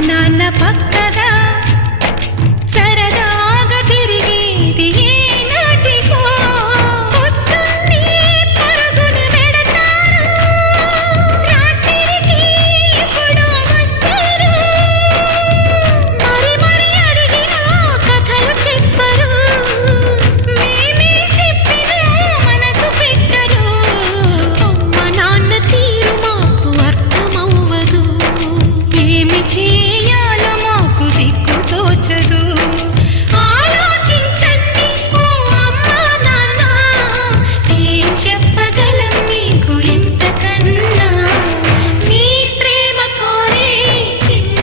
నాన్న పక్కగా